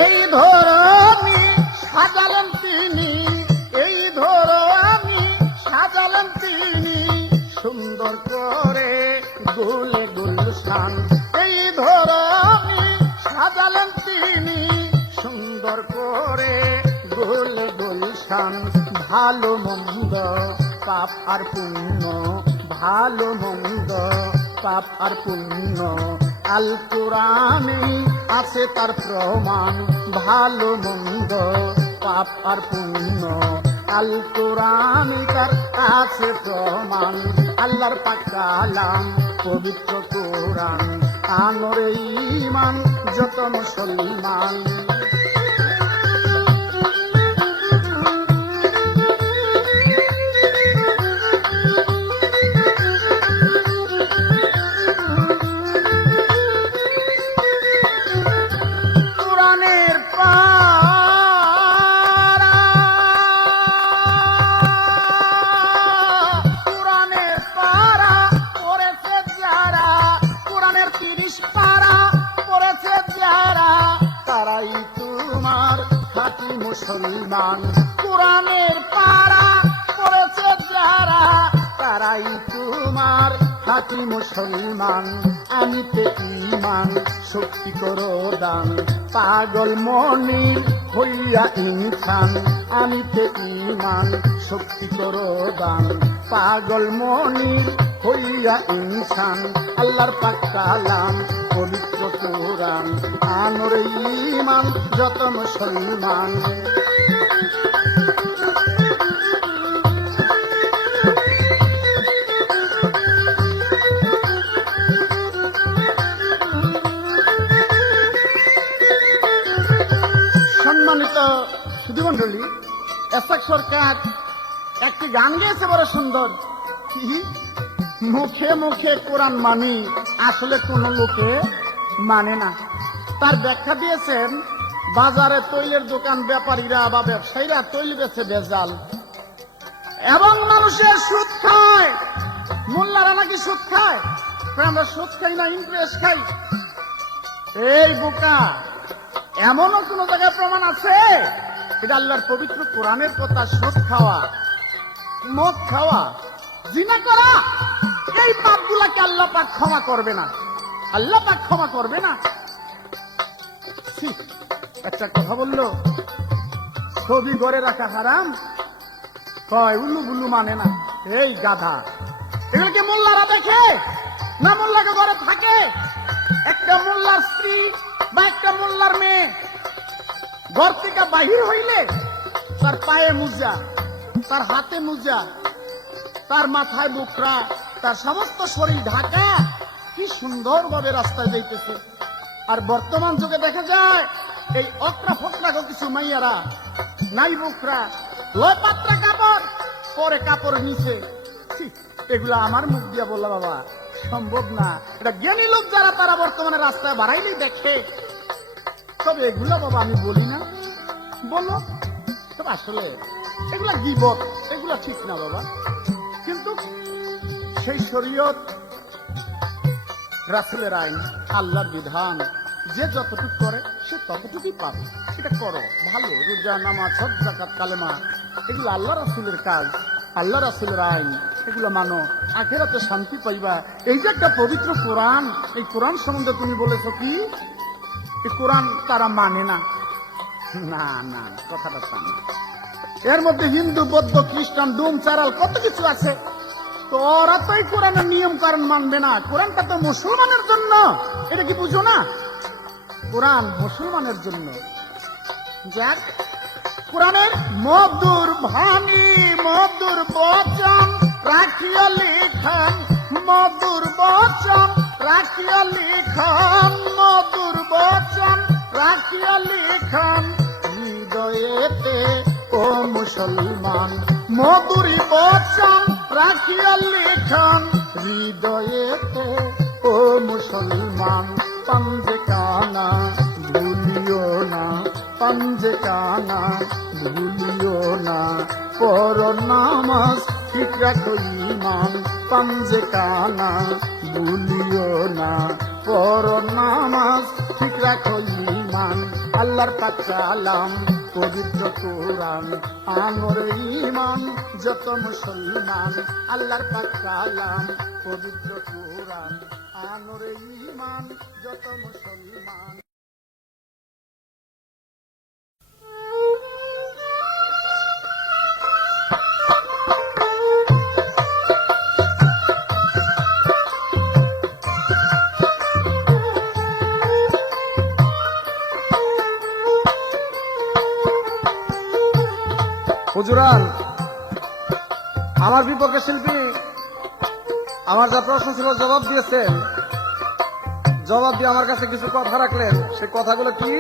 এই ধরনী সাজালেন তিনি এই ধরনী সাজালেন তিনি সুন্দর করে গোলে গুলশান এই ধরনী সাজালেন তিনি সুন্দর করে গোলে গুলশান ভালো মন্দ পাপ আর পুণ্য ভালো মন্দ পাপ আর পুণ্য আল কোরআনে আছে তার প্রমাণ ভালো মন্দ পাপ আর পুণ্য আল কোরআনে তার আছে প্রমাণ আল্লাহর পাক কালাম পবিত্র কোরআন আমার ঈমান যত মুসলমান কোরআনের পারা কোরআনের পারা পড়েছে যারা কোরআনের 30 পারা পড়েছে যারা তারাই তোমার খাঁটি মুসলমান কোরআনের পারা পড়েছে যারা তারাই তোমার খাঁটি মুসলমান আমিতে ঈমান শক্তি করো দান পাগল মনির হইয়া ইনসান আমিতে ঈমান শক্তি করো দান পাগল মনির হইয়া ইনসান আল্লাহর পাক কালাম পবিত্র কোরআন আমার ঈমান যত মুসলমান সম্মানিত সুধীমণ্ডলী এসআক সরকার একটি গান গেয়েছে বড় সুন্দর কি মুখে মুখে কোরআন মানি আসলে কোন লোকে মানে না তার ব্যাখ্যা দিয়েছেন বাজারে তৈলের দোকান ব্যাপারীরা বা ব্যবসায়ীরা তৈল বেচে ভেজাল এবং মানুষের সুদ খায় মোল্লারা নাকি সুদ খায় আমরা সুদ খাই না ইন্টারেস্ট খাই এই বোকা এমনও কোন জায়গায় প্রমাণ আছে এটা আল্লাহর পবিত্র কোরআনের কথা সুদ খাওয়া মদ খাওয়া জিনা করা এই পাপগুলাকে আল্লাহ পাক ক্ষমা করবে না আল্লাহ পাক ক্ষমা করবে না ছি, একটা কথা বললো ছবি ঘরে রাখা হারাম কয় উল্লু বুল্লু মানে না এই গাধা এগুলোকে মোল্লারা দেখে না মোল্লাকে ঘরে থাকে একটা মোল্লার স্ত্রী বা একটা মোল্লার মেয়ে ঘর থেকে বাহির হইলে তার পায়ে মুজা তার হাতে মুজা তার মাথায় বুকরা তার সমস্ত শরীর ঢাকা কি সুন্দরভাবে রাস্তায় যাইতেছে আর বর্তমান যুগে দেখা যায় এই অকরা ফকরা কিছু মাইয়ারা নাই বুকরা লয় পাত্রা কাপড় পরে কাপড় নিচে এগুলা আমার মুখ দিয়া বললা বাবা সম্ভব না। এটা জ্ঞানী লোক যারা তারা বর্তমানে রাস্তায় বাড়াইলেই দেখে। তবে এগুলো বাবা আমি বলি না, বলো তবে আসলে এগুলা গীবত, এগুলা ঠিক না বাবা। কিন্তু সেই শরীয়ত, রাসূলের আইন, আল্লাহর বিধান, যে যতটুকু করে সে ততটুকুই পাবে। সেটা করো ভালো, রোজা, নামাজ, হজ, যাকাত, কালেমা, এগুলো আল্লাহ রাসূলের কাজ, আল্লাহ রাসূলের আইন, এগুলো মানো, আখিরাতে শান্তি পাইবা। এই যে একটা পবিত্র কোরআন, এই কোরআন সম্বন্ধে তুমি বলেছো কি এই কোরআন তারা মানে না। না না, কথাটা তা না। এর মধ্যে হিন্দু, বৌদ্ধ, খ্রিস্টান, ডুম, চারাল কত কিছু আছে। তো ওরা তো এই কোরআনের নিয়ম কারণ মানবে না। কোরআনটা তো মুসলমানের জন্য, এটা কি বুঝো না? কোরআন মুসলমানের জন্য। যাক, কোরআনের মধুর বাণী, মধুর বচন রাখিয়া লিখন, মধুর বচন রাখিয়া লিখন, মধুর বচন রাখিয়া লিখন হৃদয়েতে ও মুসলমান। মধুরী বচন রাখিয়া লিখন হৃদয়েতে ও মুসলমান। পাঞ্জে কানা ভুলিও না, পাঞ্জে কানা ভুলিও না, পর নামাজ ঠিক রাখো ঈমান। পাঞ্জে কানা ভুলিও না, পর নামাজ ঠিক রাখো ঈমান। আল্লাহর পাক কালাম পবিত্র কোরআন, আনোরে ঈমান যত মুসলমান। আল্লাহর পাক কালাম পবিত্র কোরআন, আনোরে ঈমান যত মুসলমান। হুজুরান, আমার বিপক্ষে শিল্পী আমার যা প্রশ্ন ছিল জবাব দিয়েছেন, জবাব দিয়ে আমার কাছে কিছু কথা রাখলেন। সে কথাগুলো কি?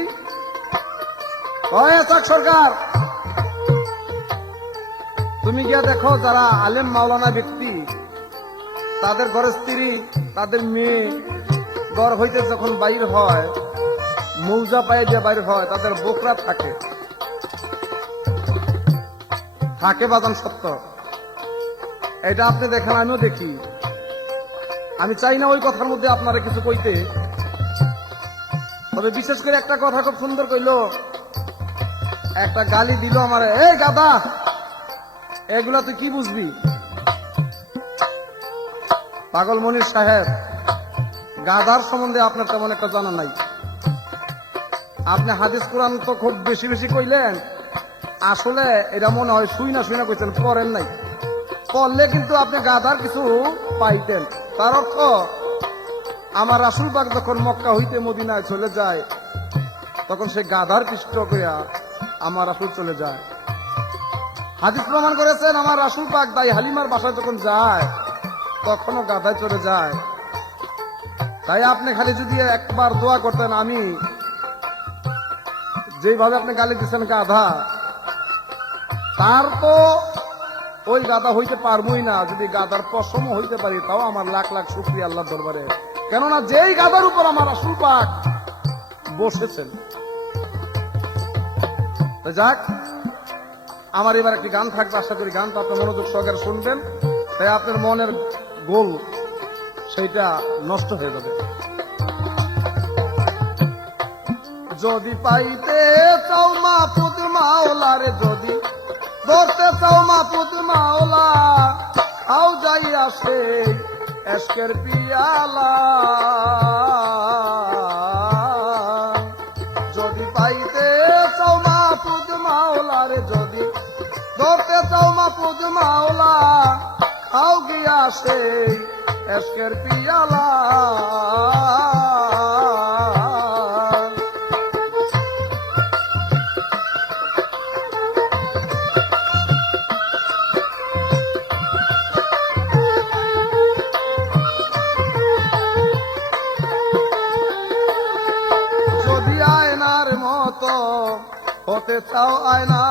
সরকার, তুমি গিয়া দেখো যারা আলেম মাওলানা ব্যক্তি, তাদের ঘরের স্ত্রী, তাদের মেয়ে ঘর হইতে যখন বাইর হয়, মৌজা পায়ে দিয়ে বাইর হয়, তাদের বোকরা থাকে থাকে বাদাম সত্য। এটা আপনি দেখেন, আমিও দেখি। আমি চাই না ওই কথার মধ্যে আপনারা কিছু কইতে, তবে বিশেষ করে একটা কথা খুব সুন্দর কইল, একটা গালি দিল আমারে, এই গাদা, এগুলা তুই কি বুঝবি? পাগল মনির সাহেব, গাদার সম্বন্ধে আপনার তেমন একটা জানা নাই। আপনি হাদিস কোরআন তো খুব বেশি বেশি কইলেন, আসলে এটা মনে হয় শুই না কইছেন, পড়েন নাই। পড়লে কিন্তু আপনি গাদার কিছু পাইতেন। তার অর্থ, আমার রাসূল পাক যখন মক্কা হইতে মদিনায় চলে যায়, তখন সে গাদার পৃষ্ঠ কইয়া আমার রাসূল চলে যায়। হাদিস প্রমাণ করেছেন, আমার রাসূল পাক দাই হালিমার বাসায় যখন যায়, তখনও গাদায় চলে যায়। তাই আপনি খালি যদি একবার দোয়া করতেন, আমি যেভাবে আপনি গালি দিচ্ছেন গাধা, তার তো ওই গাধা হইতে পারবই না। যদি গাধার পশম হইতে পারি, তাও আমার লাখ লাখ শুকরিয়া আল্লাহর দরবারে। কেননা যেই গাধার উপর আমার রাসূল পাক বসেছেন। যাক, আমার এবার একটি গান থাকবে, আশা করি গানটা আপনার মনোযোগ সহকারে শুনবেন, তাই আপনার মনের গোল সেইটা নষ্ট হয়ে যাবে। যদি পাইতে চাও মাহফুজ মাওলারে, যদি ধরতে চাও মাহফুজ মাওলা, আও যাইয়া সেই এশকের পিয়ালা। যদি পাইতে চাও মাহফুজ মাওলারে, যদি ধরতে চাও মাহফুজ মাওলা, আও গিয়া সেই এশকের পিয়ালা। হতে চাও আয়না,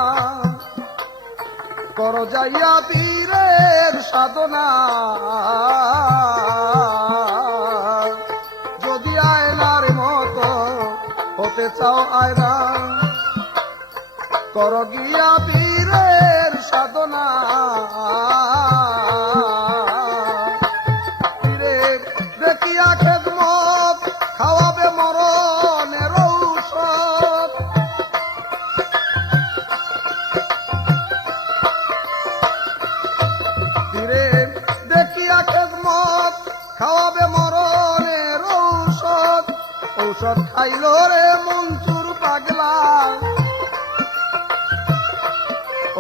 করো যাইয়া পীরের সাধনা। চাও আয়না কর গিয়া পীরের সাধনা পীরের দেখিয়া খেদমত খাওয়াবে মরণের ঔষধ পীরের দেখিয়া খেদমত খাওয়াবে মরণের ঔষধ ঔষধ খাইল রে মঞ্চুর পাগলা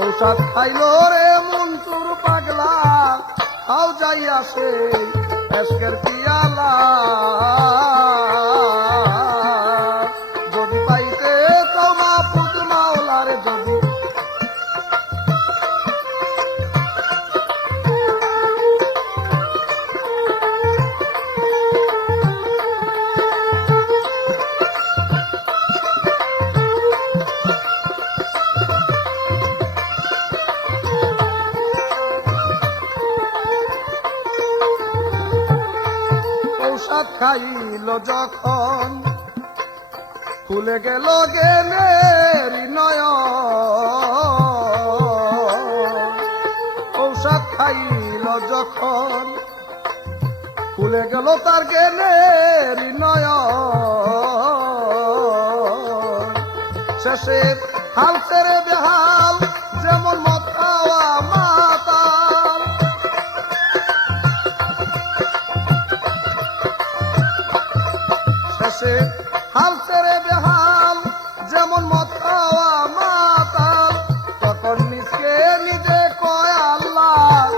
ঔষধ খাইল রে মঞ্চুর পাগলা হাও যাই আসে এসকের পিয়ালা যদি পাইতে চাও মাহফুজ মাওলার যদি ঔষধ খাইল যখন খুলে গেল জ্ঞানের নয়ন ঔষধ খাইল যখন খুলে গেল তার জ্ঞানের নয়ন শেষে হাল ছেড়ে বেহাল যেমন মদ খাওয়া মাতাল শেষে হাল ছেড়ে বেহাল যেমন মদ খাওয়া মাতাল তখন নিজকে নিজে কয় আল্লাহ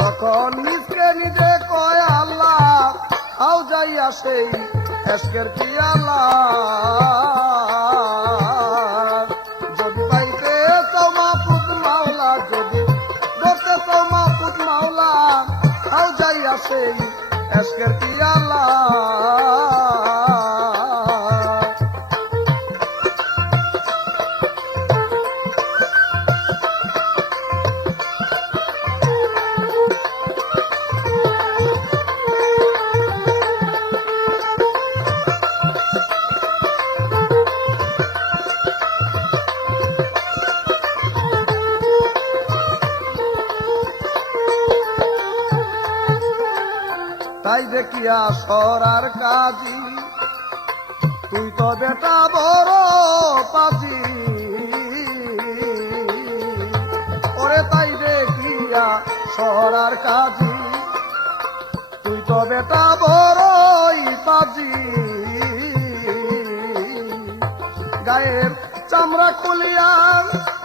তখন নিজকে নিজে কয় আল্লাহ হাও যাইয়া সেই এসকের পিয়ালা যদি পাইতে চাও মাহফুজ মাওলা যদি ধরতে চাও মাহফুজ মাওলা হাও যাইয়া সেই এসকের পিয়ালা তাই দেখিয়া সরার কাজী তুই তো বেটা বড় পাজি ওরে তাই দেখিয়া সরার কাজী তুই তো বেটা বড়ই পাজি গায়ের চামড়া খুলিয়া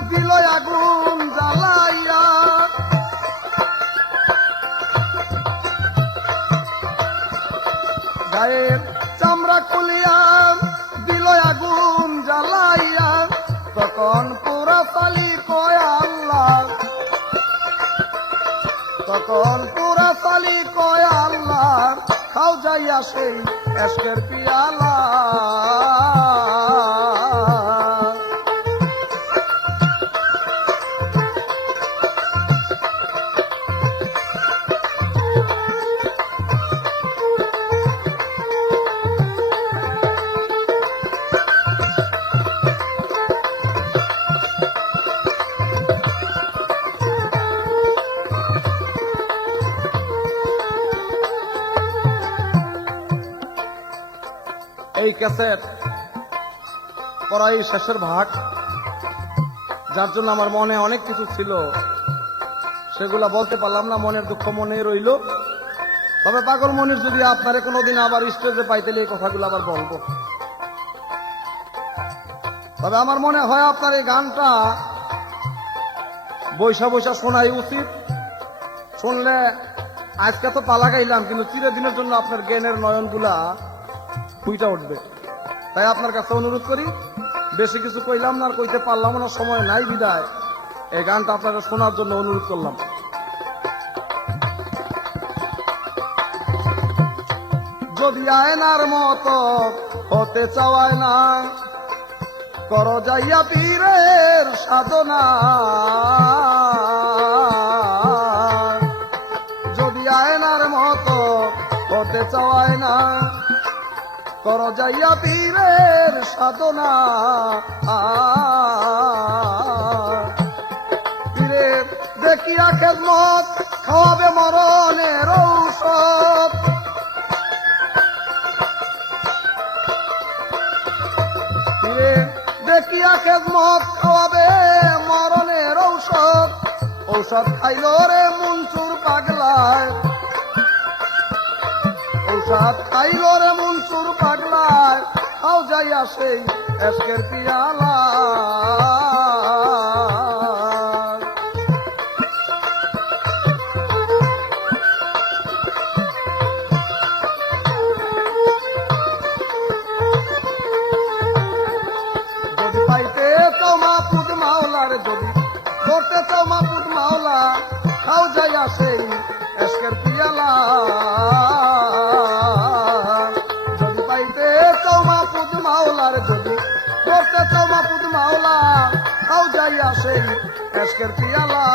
দিল আগুন জ্বালাইয়া গায়ের চামড়া খুলিয়া দিল আগুন জ্বালাইয়া তখন পুরা সালি কয় আল্লাহ তখন পুরা সালি কয় আল্লাহ খাও যাইয়া সেই এসকের পিয়ালা এই ক্যাসেট পড়াই শেষের ভাগ যার জন্য আমার মনে অনেক কিছু ছিল সেগুলা বলতে পারলাম না মনের দুঃখ মনে রইল তবে পাগল মনির যদি আপনারে কোনোদিন আবার স্টেজে পাইতেলে এই কথাগুলো আবার বলবো তবে আমার মনে হয় আপনার এই গানটা বৈশা বৈশা শোনাই উচিত শুনলে আজকে তো পালা গাইলাম কিন্তু চিরদিনের জন্য আপনার জ্ঞানের নয়নগুলা ফুইটা উঠবে তাই আপনার কাছে অনুরোধ করি বেশি কিছু কইলাম না আর কইতে পারলাম না সময় নাই বিদায় এই গানটা আপনাকে শোনার জন্য অনুরোধ করলাম যদি আয়নার মতো হতে চাওয়ায় না কর যাইয়া পীরের সাধনা যদি আয়নার মতো হতে চাওয়ায় না কর যাইয়া পীরের সাধনা পীরে দেখিয়া খেদমত খাওয়াবে মরণের ঔষধ পীরে দেখিয়া খেদমত খাওয়াবে মরণের ঔষধ ঔষধ খাইল রে মনসুর পাগলায় ঔষধ খাইল রে মনসুর পাগলায় খাও যাইয়া সেই এসকের পিয়ালা যদি পাইতে চাও মাহফুজ মাওলার যদি করতে চাও মাহফুজ মাওলা খাও যাইয়া সেই এসকের পিয়ালা যদি পাইতে চাও মাহফুজ মাওলার যদি করতে চাও মাহফুজ মাওলা খাও যাইয়া সেই এসকের পিয়ালা